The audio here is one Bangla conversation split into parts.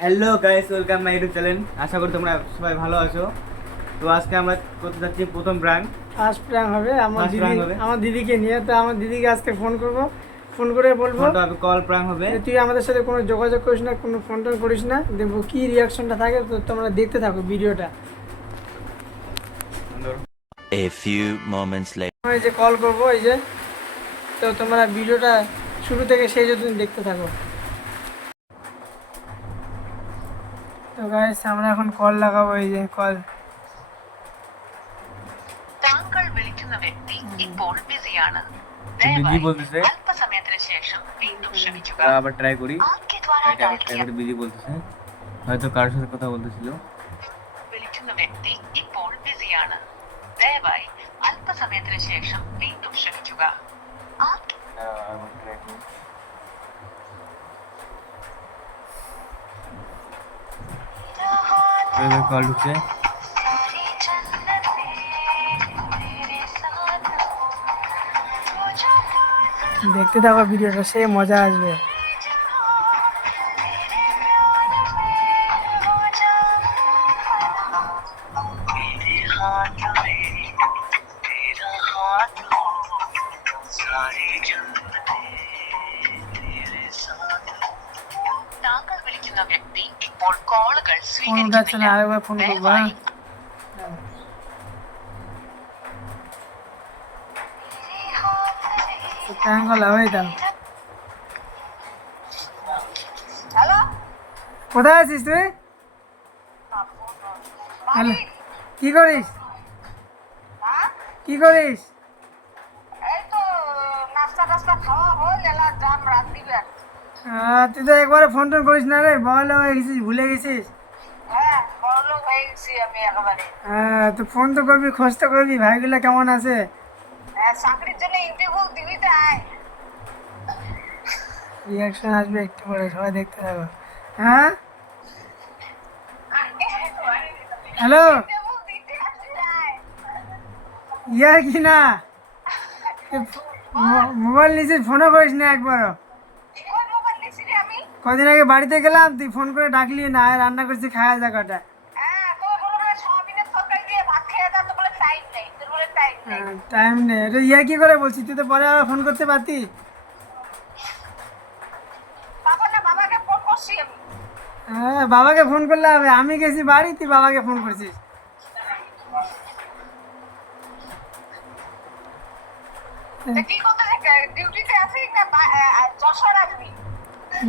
Hello guys welcome my YouTube channel আশা করি তোমরা সবাই ভালো আছো। তো আজকে আমরা করতে যাচ্ছি প্রথম প্রাঙ্ক ফার্স্ট প্র্যাঙ্ক হবে আমার First দিদি হবে। আমার দিদিকে নিয়ে। তো আমার দিদিকে আজকে ফোন করব। ফোন করে বলব ফোনটা হবে কল প্রাঙ্ক হবে। যে তুই আমাদের সাথে কোনো যোগাযোগ করিস না কোনো ফোন টোন করিস না। দেখব কি রিয়াকশনটা থাকে তো তোমরা দেখতে থাকো ভিডিওটা। A few moments later. আমি এই যে কল করব এই যে তো তোমরা ভিডিওটা শুরু থেকে সেই যদি দেখতে থাকো। তো গাইস আমরা এখন কল লাগাবো এই যে কল താങ്കൾ വിളിക്കുന്ന വ്യക്തി ഇപ്പോൾ ബിസിയാണ് ബിজি বলতেছে അല്പസമയത്തിന് ശേഷം വീണ്ടും ശ്രമിക്കുക আবার ট্রাই করি ആപ്കെ ദ്വാരാ এটা ডাল কিয়া বিজি বলতেছে হয়তো কারোর সাথে কথা বলতেছিল വിളിക്കുന്ന വ്യക്തി ഇപ്പോൾ ബിസിയാണ് ദയവായി അല്പസമയത്തിന് ശേഷം വീണ്ടും ശ്രമിക്കുക ആപ്കെ এবার কল ঢুকছে দেখতে থাকো ভিডিওটা সে মজা আসবে। വിളിക്കുന്ന വ്യക്തി ഇപ്പോൾ കോളുകൾ ফোন উঠাচ্ছে না സ്വീകരിക്കുന്നില്ല আরেকবার ফোন করবো হ্যাঁ? ദയവായി প্র্যাঙ্ক কল হয়ে দাও কোথায় আছিস তুই হ্যালো কি করিস কি করিস এই তো নাস্তা টাস্তা খাওয়া হল এলা যাম রাত্রি বের আহ, তুই তো একবারে ফোন টোন করিস না রে বড় হয়ে গেছিস ভুলে গেছিস? হ্যাঁ তো ফোন তো করবি খোঁজ তো করবি ভাইগুলো কেমন আছে? হ্যাঁ, চাকরির জন্য ইন্টারভিউ দিবি তো রিয়াকশন আসবে একটু পরে সবাই দেখতে থাকো। হ্যাঁ? হ্যালো ইয়া কি না? মোবাইল নিয়েছিস ফোনও করিস না একবারও কোন মোবাইল নিয়েছি রে আমি কদিন আগে বাড়িতে গেলাম তুই ফোন করে ডাকলি না আর রান্না করছি খাওয়া যা কটা হ্যাঁ যা তো বলে টাইম নেই তোর বলে টাইম নেই। টাইম নেই। এটা ইয়া কি করে বলছি তুই তো পরে আবার ফোন করতে পারতি। বাবা না বাবাকে ফোন করছি আমি। হ্যাঁ বাবাকে ফোন করলে হবে। আমি গেছি বাড়ি তুই বাবাকে ফোন করছিস। ডিউটিতে আছিস না যশোর আসবি?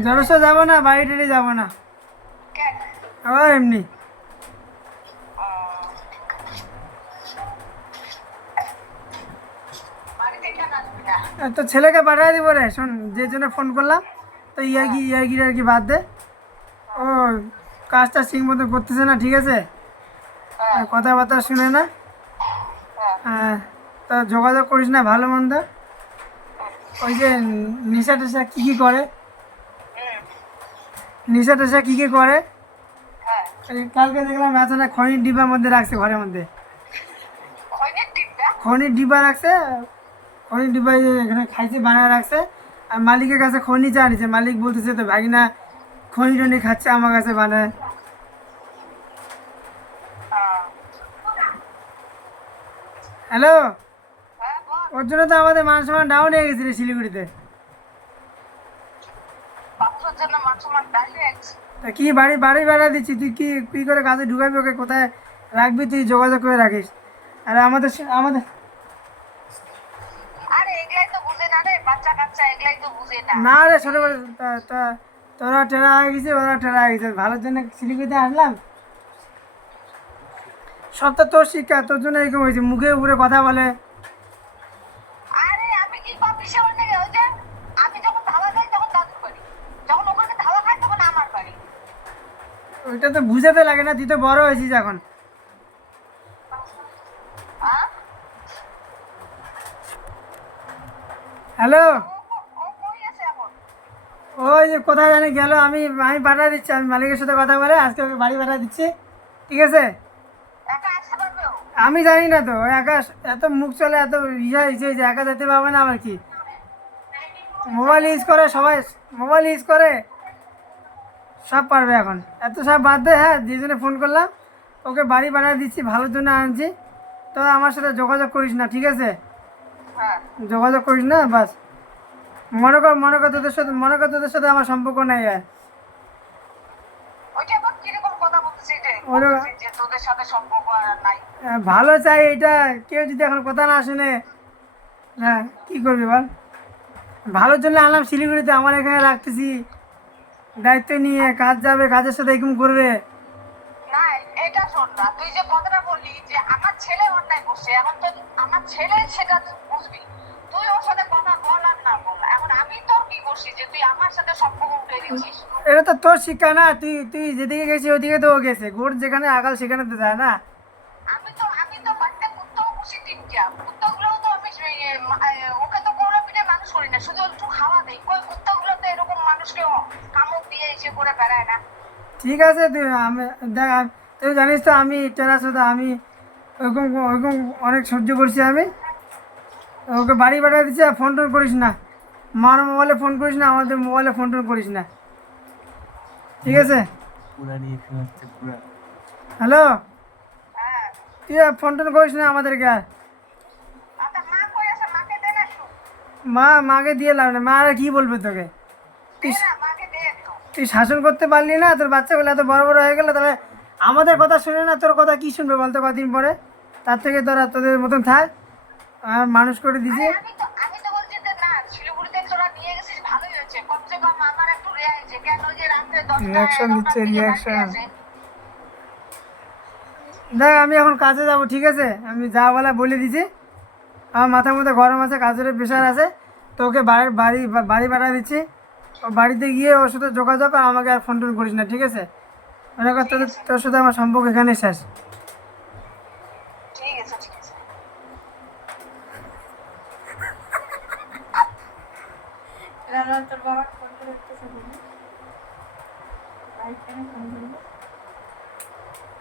জড়সা যাব না বাড়ি টাড়ি যাব না। আবার এমনি। তো ছেলেকে পাঠিয়ে দিব রে শোন যে জন্য ফোন করলাম তো ইয়ার্কি ইয়ার্কি আর কি বাদ দে। ও কাজটা ঠিক মতো করতেছে না ঠিক আছে? আর কথাবার্তা শুনে না। হ্যাঁ। তা যোগাযোগ করিস না ভালো মন্দ। ওই যে নিশা টেশা কী কী করে? নিশা টেশা কী কী করে? হ্যাঁ। কালকে দেখলাম এত না খনির ডিব্বার মধ্যে রাখছে ঘরের মধ্যে। খনির ডিব্বা? রাখছে খনির ডিব্বা এখানে খাইছে বানায় রাখছে। আর মালিকের কাছে খনি চা নিছে। মালিক বলতেছে তো ভাগিনা খনি টনি খাচ্ছে আমার কাছে বানায়। হ্যালো হ্যাঁ ওর জন্য তো আমাদের মান সম্মান ডাউন হয়ে গেছিল শিলিগুড়িতে। তা কি বাড়ি বাড়ি বেড়া দিচ্ছি? তুই কি কি করে কাজে ঢুকাবি ওকে? কোথায় রাখবি তুই? যোগাযোগ করে রাখিস। আর আমাদের আমাদের তো না রে তো ছোটোবেলা তা- তা- তোরা টেরা হয়ে গেছে ওরা টেরা হয়ে গেছে। ভালোর জন্য শিলিগুড়িতে আসলাম সবটা তোর শিক্ষা তোর জন্য এরকম হয়েছে। মুখে উপরে কথা বলে আরে আমি কি পাপি সে ওই ওই যে আমি যখন ধাওয়া খাই তখন দাদুর বাড়ি যখন ওখানে ধাওয়া খাই তখন আমার বাড়ি ওইটা তো বুঝাতে লাগে না, তুই তো বড় হয়েছিস এখন। হ্যাঁ হ্যালো? ওই যে কোথায় জানি গেল, আমি আমি পাঠা দিচ্ছি, আমি মালিকের সাথে কথা বলে আজকে ওকে বাড়ি পাঠা দিচ্ছি, ঠিক আছে? আমি জানি না তো একা এত মুখ চলে, এত ইয়া হয়েছে যে একা যেতে পারবে না আবার কি? মোবাইল ইউজ করে সবাই মোবাইল ইউজ করে। সব পারবে এখন। এত সব বাদ দেয় হ্যাঁ যে জন্য ফোন করলাম ওকে বাড়ি বানিয়ে দিচ্ছি ভালোর জন্য আনছি। তো আমার সাথে যোগাযোগ করিস না ঠিক আছে? হ্যাঁ। যোগাযোগ করিস না বাস। মনে কর মনে কর তোদের সাথে মনে কর তোদের সাথে আমার সম্পর্ক নাই আর। ওইটা আবার কীরকম কথা বলতেছিস যে ওরা- বলতেছিস যে তোদের সাথে সম্পর্ক আর নাই। আহ, ভালো চাই এটা কেউ যদি এখন কথা না শুনে হ্যাঁ কী করবি বল? ভালোর জন্য আনলাম শিলিগুড়িতে আমার এখানে রাখতেছি। দায়িত্ব নিয়ে কাজ যাবে কাজের সাথে এরকম করবে। না এটা শোন না তুই যে কথাটা বললি যে আমার ছেলে অন্যায় করছে এখন তো আমার ছেলে সেটা তুই বুঝবি। তুই ওর সাথে কথা বল আর না বল। এখন আমি তোর কি করছি যে তুই আমার সাথে সম্পর্ক উঠে দিচ্ছিস এটা তো তোর শিক্ষা না তুই তুই যেদিকে গেছিস ওদিকে তো গেছে। গোট যেখানে আগাল সেখানে তো যায় না। করে বেড়ায় না। ঠিক আছে তুই আমি দেখ তুই জানিস তো আমি টেরাস হতো আমি ওরকম ওরকম অনেক সহ্য করছি আমি। ওকে বাড়ি পাঠিয়ে দিচ্ছি আর ফোন টোন করিস না। মার মোবাইলে ফোন করিস না আমাদের মোবাইলে ফোন টোন করিস না। ঠিক আছে? হ্যালো হ্যাঁ। তুই ফোন টোন করিস না আমাদেরকে আর। আচ্ছা মা মাকে দিয়ে লাভ না মা আর কি বলবে তোকে? তুই শাসন করতে পারলি না তোর বাচ্চাগুলো এত বড় বড় হয়ে গেল তাহলে আমাদের কথা শুনে না তোর কথা কি শুনবে বলতো কদিন পরে? তার থেকে তোরা তোদের মতন থাক। আর মানুষ করে দিছি। দিচ্ছে। দেখ আমি এখন কাজে যাব ঠিক আছে? আমি যা বলা বলে দিছি। আমার মাথার মধ্যে গরম আছে কাজের প্রেশার আছে। তো ওকে বাড়ি বাড়ি বাড়ি পাঠা দিচ্ছি। বাড়িতে গিয়ে ওর সাথে যোগাযোগ আর আমাকে আর ফোন টোন করিস না ঠিক আছে? মনে কর তোদের তোর সাথে আমার সম্পর্ক এখানে শেষ। ঠিক আছে ঠিক আছে।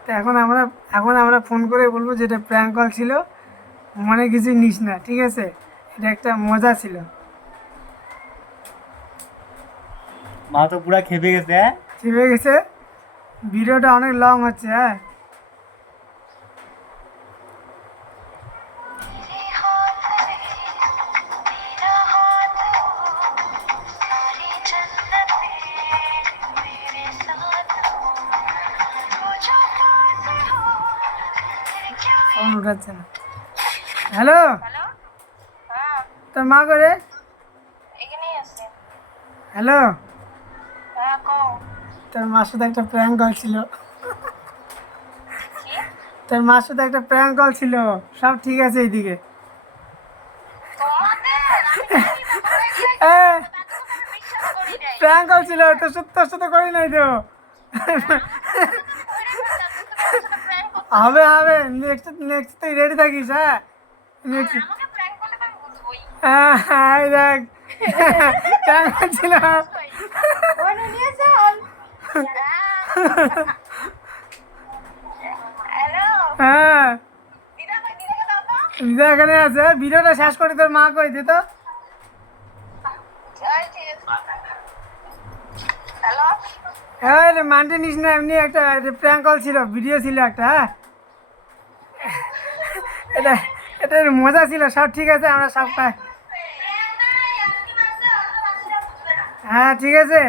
তো এখন আমরা এখন আমরা ফোন করে বলব যেটা প্র্যাঙ্ক কল ছিল। মনে কিছু নিস না ঠিক আছে? এটা একটা মজা ছিল। মা তো পুরা খেপে গেছে হ্যাঁ? হয়ে গেছে। ভিডিওটা অনেক লং হচ্ছে হ্যাঁ? ফোন উঠাচ্ছে না। হ্যালো হ্যালো হ্যাঁ। তোর মা করে হ্যালো হ্যাঁ তোর মার সাথে একটা প্র্যাঙ্ক কল ছিল। তোর মার সাথে একটা প্র্যাঙ্ক কল ছিল। সব ঠিক আছে এইদিকে। প্র্যাঙ্ক কল ছিল, তোর সাথে তোর সাথে করি নাই তো। হবে হবে। নেক্সট নেক্সট তুই রেডি থাকিস হ্যাঁ? হ্যাঁ হ্যাঁ দেখ। প্র্যাঙ্ক কল ছিল। হ্যাঁ দিদা এখানে আছে ভিডিওটা শেষ করে তোর মা কই দে তো হ্যাঁ রে মানতে নিস না এমনি একটা প্র্যাঙ্ক কল ছিল ভিডিও ছিল একটা হ্যাঁ এটা এটা মজা ছিল সব ঠিক আছে আমরা সব খাই হ্যাঁ ঠিক আছে।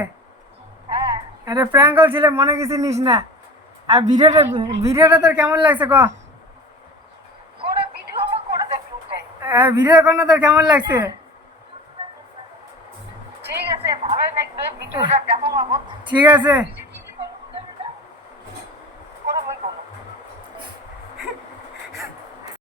এটা প্র্যাঙ্ক ছিল মনে কিছু নিস না। আর ভিডিওটা ভিডিওটা তোর কেমন লাগছে ক? ভিডিও করানো তোর কেমন লাগছে? ঠিক আছে ঠিক আছে।